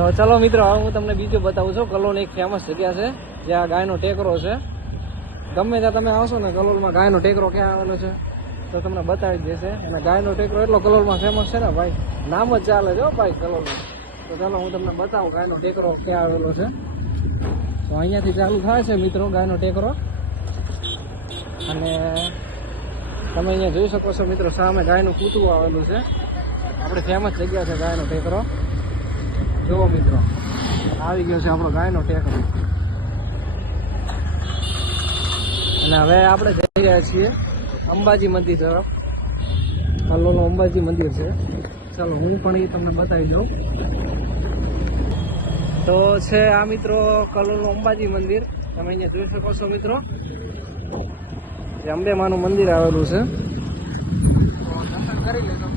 તો ચલો મિત્રો, હવે હું તમને બીજું બતાવું છું. કલોલની એક ફેમસ જગ્યા છે જ્યાં ગાયનો ટેકરો છે. ગમે ત્યાં તમે આવશો ને કલોલમાં ગાયનો ટેકરો ક્યાં આવેલો છે તો તમને બતાવી દેશે. અને ગાયનો ટેકરો એટલો કલોલમાં ફેમસ છે ને ભાઈ, નામ જ ચાલે છે ભાઈ કલોલમાં. તો ચાલો હું તમને બતાવું ગાયનો ટેકરો ક્યાં આવેલો છે. તો અહીંયાથી ચાલુ થાય છે મિત્રો ગાયનો ટેકરો. અને તમે અહીંયા જોઈ શકો છો મિત્રો, સામે ગાયનું કૂતરું આવેલું છે. આપણે ફેમસ જગ્યા છે ગાયનો ટેકરો. જુઓ મિત્રો, આવી ગયો છે આપણો ગાયનો ટેકરો. અને હવે આપણે જઈ રહ્યા છીએ અંબાજી મંદિર તરફ. કલોલનું અંબાજી મંદિર છે. ચાલો હું પણ એ તમને બતાવી દઉં. તો છે આ મિત્રો કલોલનું અંબાજી મંદિર. તમે અહીંયા જોઈ શકો છો મિત્રો, અંબે માનું મંદિર આવેલું છે. તો દર્શન કરી લેજો.